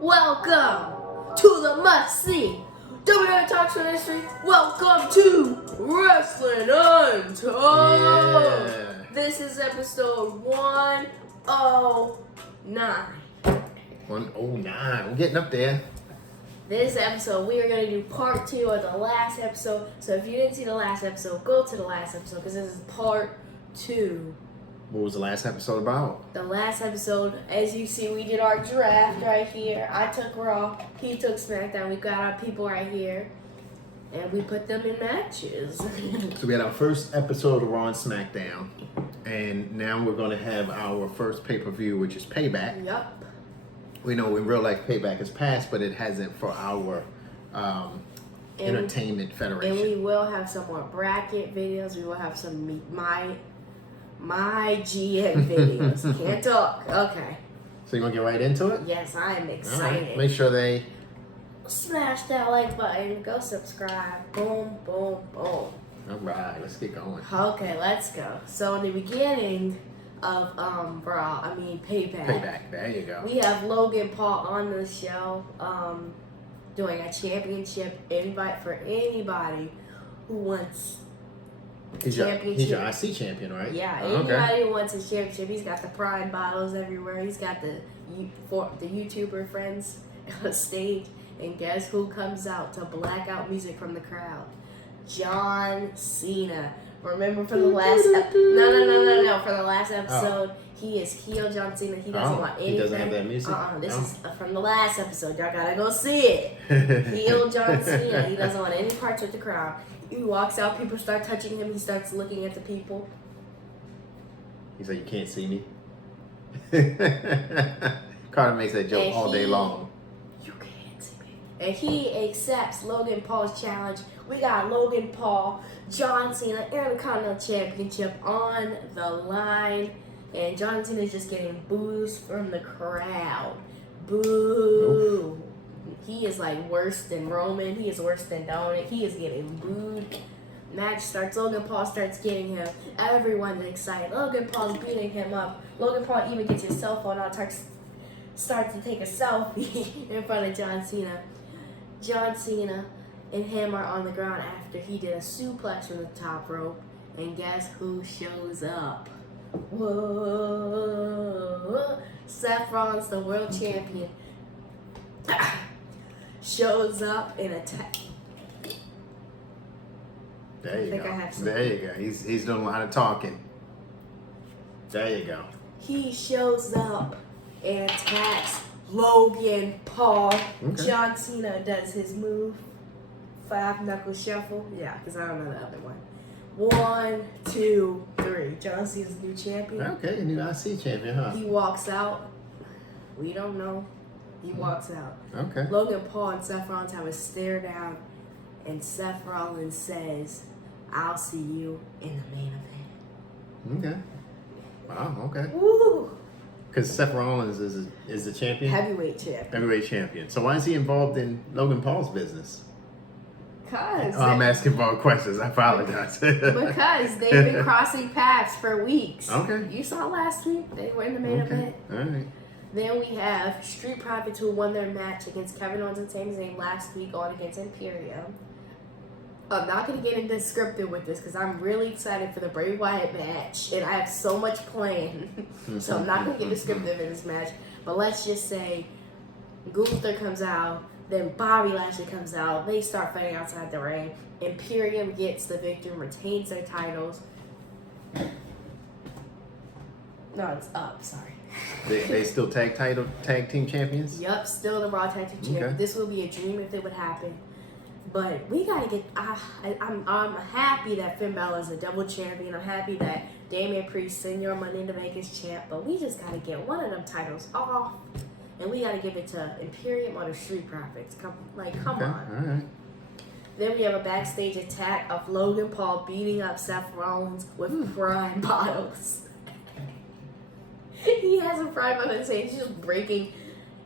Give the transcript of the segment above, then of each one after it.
Welcome to the must-see WWE Talk Show History. Welcome to Wrestling Untold. Yeah. This is episode 109. 109. We're getting up there. This episode, we are going to do part 2 of the last episode. So if you didn't see the last episode, go to the last episode because this is part 2. What was the last episode about? The last episode, as you see, we did our draft right here. I took Raw, he took SmackDown. We got our people right here, and we put them in matches. So we had our first episode of Raw and SmackDown, and now we're going to have our first pay-per-view, which is Payback. Yup. We know in real life Payback has passed, but it hasn't for our Entertainment Federation. And we will have some more bracket videos. We will have some my GM videos. Can't talk. Okay. So you want to get right into it? Yes, I am excited. All right. Make sure they smash that like button. Go subscribe. Boom, boom, boom. All right, let's get going. Okay, let's go. So in the beginning of Payback. Payback. There you go. We have Logan Paul on the show, doing a championship invite for anybody who wants. He's your IC champion, right? Yeah, Oh, anybody who wants a championship. He's got the pride bottles everywhere. He's got the YouTuber friends on stage. And guess who comes out to black out music from the crowd? John Cena. Remember from the last No. For the last episode, he is heel John Cena. He doesn't want anything. He doesn't have that music? This is from the last episode. Y'all gotta go see it. Heel John Cena. He doesn't want any parts with the crowd. He walks out, people start touching him, he starts looking at the people. He's like, you can't see me. Carter makes that joke all day long. You can't see me. And he accepts Logan Paul's challenge. We got Logan Paul, John Cena, Intercontinental Championship on the line. And John Cena's just getting boos from the crowd. Boo. Oof. He is like worse than Roman. He is worse than Dominic. He is getting booed. Match starts. Logan Paul starts getting him. Everyone's excited. Logan Paul's beating him up. Logan Paul even gets his cell phone out, starts to take a selfie in front of John Cena. John Cena and him are on the ground after he did a suplex from the top rope. And guess who shows up? Whoa. Seth Rollins, the world champion, shows up in attack. There you go. There you go. He's doing a lot of talking. There you go. He shows up and attacks Logan Paul. Okay. John Cena does his move. 5-knuckle shuffle. Yeah, because I don't know the other one. 1, 2, 3. John Cena's new champion. Okay, new IC champion, huh? He walks out. We don't know. He walks out. Okay. Logan Paul and Seth Rollins have a stare down, and Seth Rollins says, "I'll see you in the main event." Okay. Wow. Okay. Woo! Because Seth Rollins is the champion. Heavyweight champion. Heavyweight champion. So why is he involved in Logan Paul's business? Because I'm asking bold questions. I apologize. Because they've been crossing paths for weeks. Okay. You saw last week they were in the main event. All right. Then we have Street Profits who won their match against Kevin Owens and Sami Zayn last week going against Imperium. I'm not going to get into scripted with this because I'm really excited for the Bray Wyatt match and I have so much planned. So I'm not going to get descriptive in this match. But let's just say Gunther comes out, then Bobby Lashley comes out. They start fighting outside the ring. Imperium gets the victory, retains their titles. No, it's up. Sorry. They still tag team champions? Yup, still the Raw Tag Team Champion. Okay. This would be a dream if it would happen. But we gotta get. I'm happy that Finn Balor is a double champion. I'm happy that Damian Priest, Senior Money in the Bank, is champ. But we just gotta get one of them titles off, and we gotta give it to Imperium or the Street Profits. Come on. All right. Then we have a backstage attack of Logan Paul beating up Seth Rollins with pride bottles. He has a pride bottle in his hand. He's just breaking.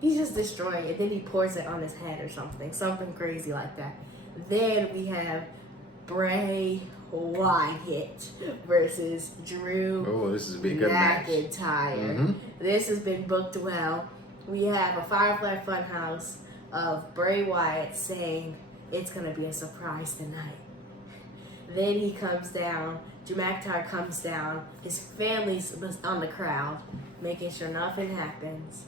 He's just destroying it. Then he pours it on his head or something crazy like that. Then we have Bray Wyatt versus Drew Oh, this is a big good match. McIntyre. Mm-hmm. This has been booked well. we have a Firefly Funhouse of Bray Wyatt saying it's going to be a surprise tonight. Then he comes down, Drew McIntyre comes down, his family's on the crowd, making sure nothing happens.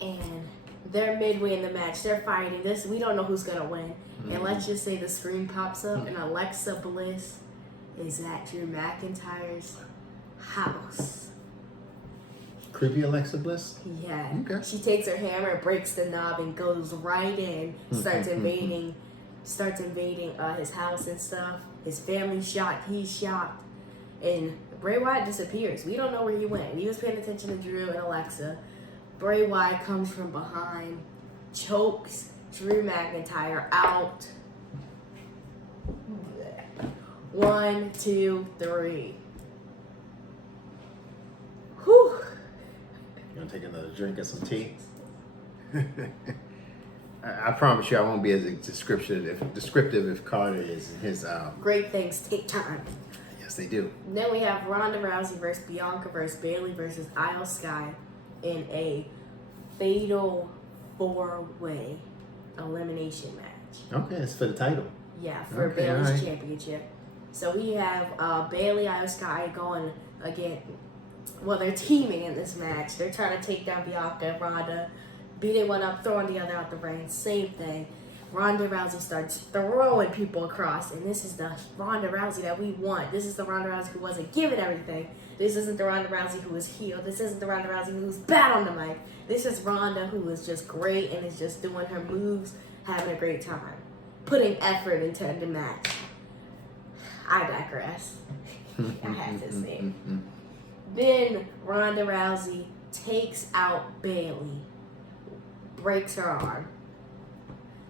And they're midway in the match, they're fighting this, we don't know who's going to win. And let's just say the screen pops up and Alexa Bliss is at Drew McIntyre's house. Creepy Alexa Bliss? Yeah. Okay. She takes her hammer, breaks the knob, and goes right in. Starts invading his house and stuff. His family's shocked. He's shocked. And Bray Wyatt disappears. We don't know where he went. He was paying attention to Drew and Alexa. Bray Wyatt comes from behind, chokes Drew McIntyre out. 1, 2, 3. Whew. You want to take another drink of some tea? I promise you I won't be as descriptive if Carter is in his... Great things take time. Yes, they do. And then we have Ronda Rousey versus Bianca versus Bayley versus Io Sky in a fatal 4-way elimination match. Okay, it's for the title. Yeah, for Okay, Bayley's alright. championship. So we have Bayley, Io Sky going again. Well, they're teaming in this match. They're trying to take down Bianca and Ronda, beating one up, throwing the other out the ring. Same thing. Ronda Rousey starts throwing people across, and this is the Ronda Rousey that we want. This is the Ronda Rousey who wasn't given everything. This isn't the Ronda Rousey who was healed. This isn't the Ronda Rousey who's bad on the mic. This is Ronda who is just great and is just doing her moves, having a great time, putting effort into the match. I digress. I had to say it. Then Ronda Rousey takes out Bayley, breaks her arm.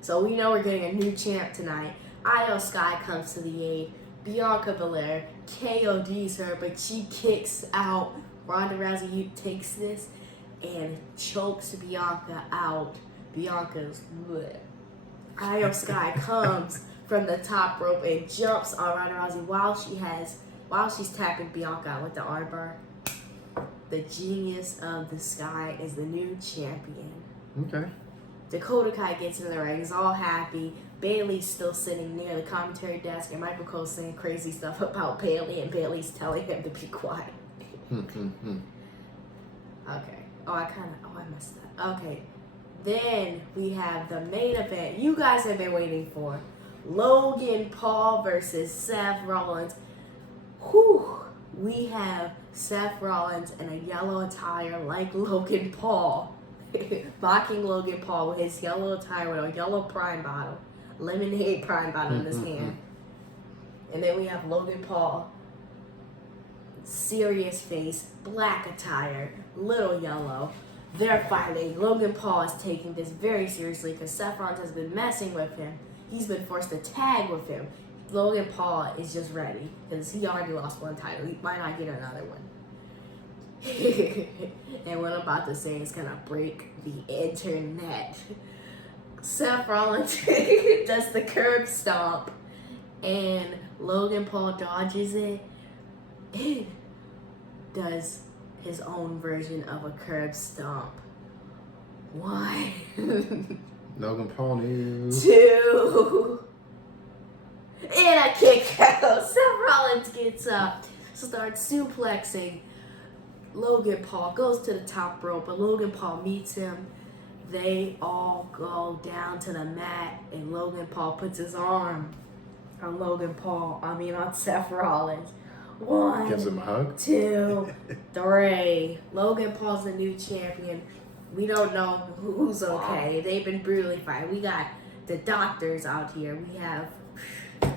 So we know we're getting a new champ tonight. Io Sky comes to the aid. Bianca Belair KODs her, but she kicks out. Ronda Rousey takes this and chokes Bianca out. Bianca's bleh. Io Sky comes from the top rope and jumps on Ronda Rousey while she's tapping Bianca out with the armbar. The Genius of the Sky is the new champion. Okay. Dakota Kai gets in the ring, is all happy. Bayley's still sitting near the commentary desk, and Michael Cole's saying crazy stuff about Bayley, and Bayley's telling him to be quiet. Okay. I messed up. Okay. Then we have the main event you guys have been waiting for. Logan Paul versus Seth Rollins. Whew. We have Seth Rollins in a yellow attire like Logan Paul. Mocking Logan Paul with his yellow attire with a yellow prime bottle. Lemonade prime bottle in his hand. And then we have Logan Paul. Serious face, black attire, little yellow. They're fighting. Logan Paul is taking this very seriously because Seth Rollins has been messing with him. He's been forced to tag with him. Logan Paul is just ready because he already lost one title. He might not get another one. And what I'm about to say is gonna break the internet. Seth Rollins does the curb stomp and Logan Paul dodges it and does his own version of a curb stomp. 1, Logan Paul knew. 2, and a kick out. Seth Rollins gets up, starts suplexing. Logan Paul goes to the top rope, but Logan Paul meets him. They all go down to the mat, and Logan Paul puts his arm on Seth Rollins. 1, Gives him a hug. 2, 3. Logan Paul's the new champion. We don't know who's okay. They've been brutally fighting. We got the doctors out here. We have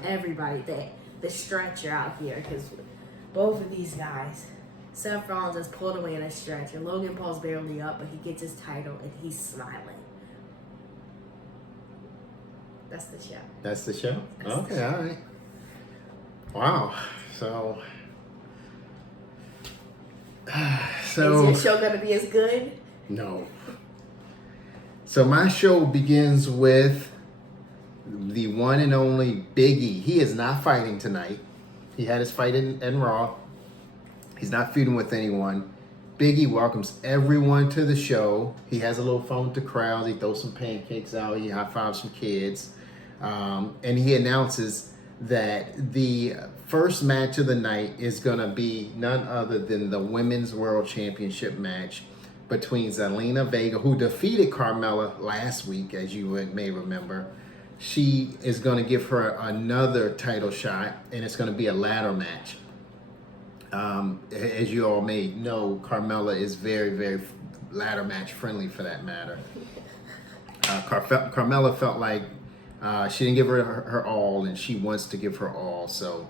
everybody. The stretcher out here, because both of these guys. Seth Rollins is pulled away in a stretcher. Logan Paul's barely up, but he gets his title and he's smiling. That's the show. That's the show? That's Okay, the show. all right. Wow. So Is your show gonna be as good? no. So my show begins with the one and only Big E. He is not fighting tonight. He had his fight in Raw. He's not feuding with anyone. Biggie welcomes everyone to the show. He has a little phone with the crowds. He throws some pancakes out. He high fives some kids. And he announces that the first match of the night is going to be none other than the Women's World Championship match between Zelina Vega, who defeated Carmella last week, as you may remember. She is going to give her another title shot, and it's going to be a ladder match. As you all may know, Carmella is very, very ladder match friendly for that matter. Carmella felt like she didn't give her all, and she wants to give her all. So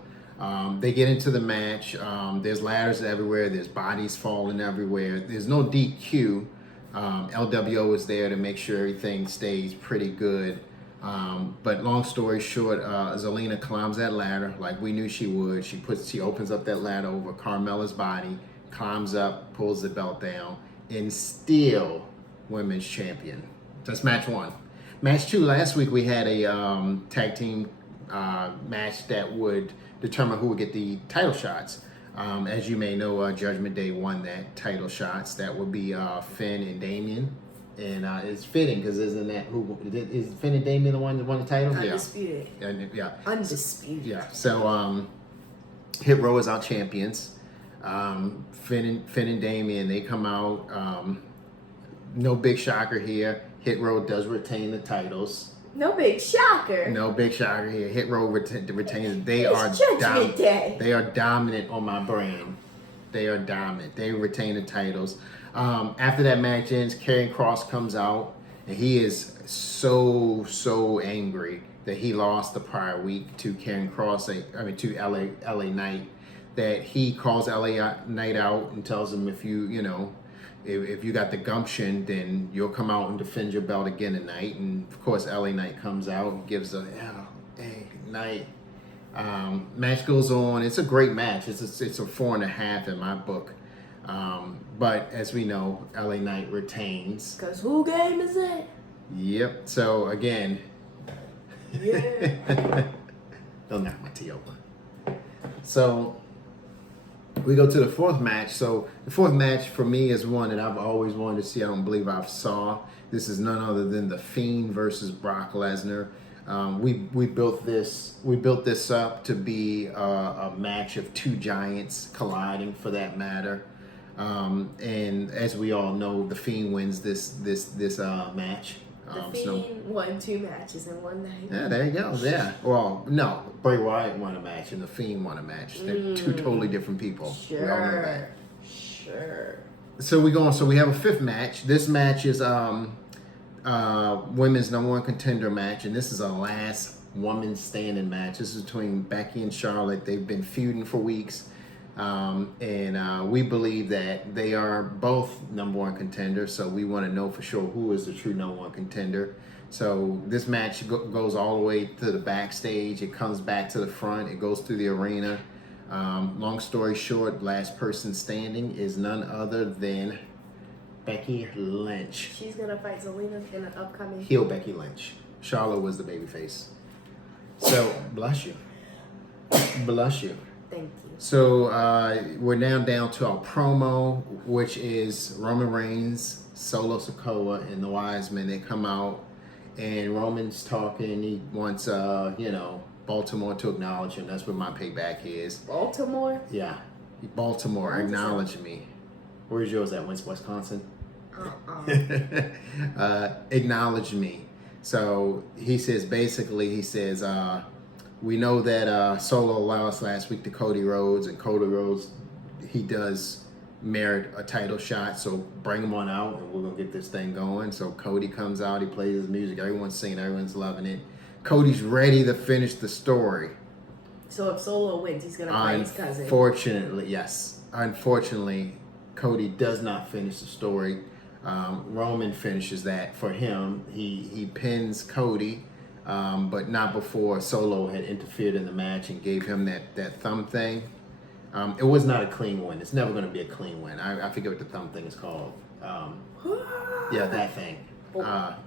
they get into the match. There's ladders everywhere. There's bodies falling everywhere. There's no DQ. LWO is there to make sure everything stays pretty good. But long story short, Zelina climbs that ladder like we knew she would. She opens up that ladder over Carmella's body, climbs up, pulls the belt down, and still women's champion. That's match one. Match two, last week we had a tag team match that would determine who would get the title shots. As you may know, Judgment Day won that title shots. That would be Finn and Damien. And it's fitting because isn't that who is Finn and Damien the one that won the title? Undisputed. Yeah. Undisputed. Yeah. So Hit Row is our champions. Finn and Damien, they come out. No big shocker here. Hit Row does retain the titles. No big shocker. No big shocker here. Hit Row retains. They It's are Judgment Day. They are dominant on my brand. They are dominant. They retain the titles. After that match ends, Karrion Kross comes out, and he is so angry that he lost the prior week to Karrion Kross. To LA Knight. That he calls LA Knight out and tells him if you got the gumption, then you'll come out and defend your belt again tonight. And of course, LA Knight comes out and gives a LA Knight. Match goes on. It's a great match. It's a 4.5 in my book. But as we know, LA Knight retains. Because who game is it? Yep. So again, Yeah. don't knock my tea over. So we go to the fourth match. So the fourth match for me is one that I've always wanted to see. I don't believe I've saw. This is none other than The Fiend versus Brock Lesnar. We built this up to be a match of two giants colliding, for that matter. And as we all know, The Fiend wins this match. The Fiend won 2 matches in one night. Yeah, there you go. Yeah. Well, no, Bray Wyatt won a match and The Fiend won a match. They're two totally different people. Sure. We all know that. Sure. So we go on. So we have a fifth match. This match is women's #1 contender match, and this is a last woman standing match. This is between Becky and Charlotte. They've been feuding for weeks. And we believe that they are both #1 contenders, so we want to know for sure who is the true #1 contender. So this match goes all the way to the backstage. It comes back to the front. It goes through the arena. Long story short, last person standing is none other than Becky Lynch. She's going to fight Zelina in an upcoming... Heel Becky Lynch. Charlotte was the babyface. So, bless you. Bless you. Thank you. So we're now down to our promo, which is Roman Reigns, Solo Sikoa, and the Wise Men. They come out, and Roman's talking. He wants, Baltimore to acknowledge him. That's what my payback is. Baltimore? Yeah, Baltimore, acknowledge me. Where's yours at? Wisconsin? Acknowledge me. So he says, we know that Solo lost last week to Cody Rhodes, and Cody Rhodes, he does merit a title shot, so bring him on out, and we're going to get this thing going. So Cody comes out, he plays his music, everyone's singing, everyone's loving it. Cody's ready to finish the story. So if Solo wins, he's going to fight his cousin. Unfortunately, Cody does not finish the story. Roman finishes that for him. He pins Cody. But not before Solo had interfered in the match and gave him that thumb thing. It was not a clean win. It's never going to be a clean win. I forget what the thumb thing is called. That thing.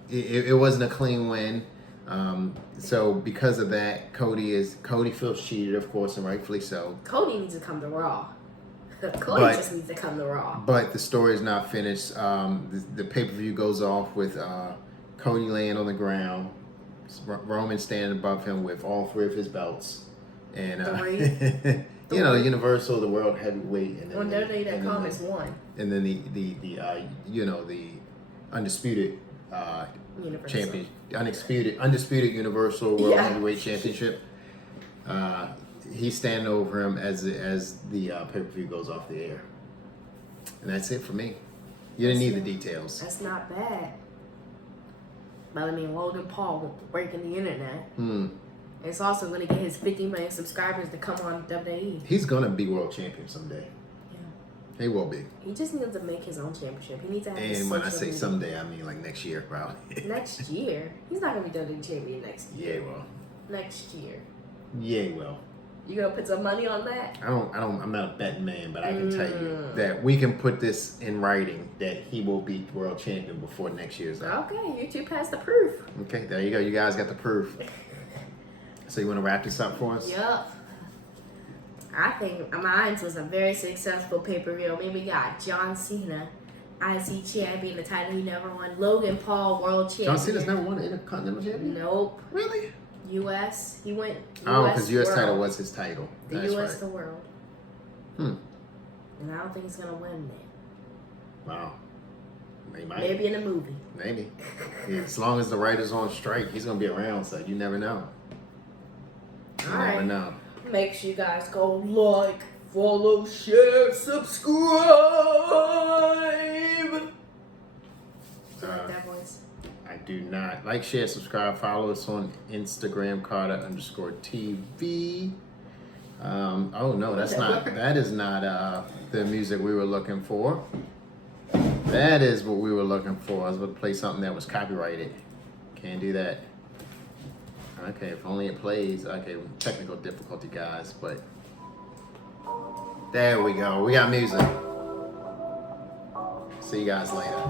It wasn't a clean win. So because of that, Cody feels cheated, of course, and rightfully so. Cody needs to come to Raw. Cody just needs to come to Raw. But the story is not finished. The pay-per-view goes off with Cody laying on the ground, Roman standing above him with all 3 of his belts, and you know, the Universal, the World Heavyweight, and then that comments one, and then the you know, the undisputed champion, undisputed Universal World Heavyweight Championship. He's standing over him as the pay-per-view goes off the air. And that's it for me. You didn't need the details. That's not bad. But I mean, Logan Paul breaking the internet. It's also going to get his 50 million subscribers to come on WWE. He's going to be world champion someday. Yeah. He will be. He just needs to make his own championship. He needs to have And when I say someday, I mean like next year, probably. Next year? He's not going to be WWE champion next year. Yeah, well. Next year. Yeah, well. You gonna put some money on that? I'm not a betting man, but I can tell you that we can put this in writing that he will be world champion before next year's out. Okay, YouTube has the proof. Okay, there you go. You guys got the proof. So you want to wrap this up for us? Yup. I think mine was a very successful pay-per-view. I mean, we got John Cena, IC champion, the title he never won. Logan Paul, world champion. John Cena's never won an Intercontinental Champion? Nope. Really? U.S. He went US because U.S. world. title was his title. The That's U.S. right. the world. And I don't think he's going to win that. Wow. He might. Maybe in a movie. Maybe. Yeah, as long as the writer's on strike, he's going to be around, so you never know. You never know. Make sure you guys go like, follow, share, subscribe. Do you like that voice? I do not. Like, share, subscribe, follow us on Instagram, Carter_TV. Oh no, that's not. That is not the music we were looking for. That is what we were looking for. I was going to play something that was copyrighted. Can't do that. Okay, if only it plays. Okay, technical difficulty, guys, but there we go. We got music. See you guys later.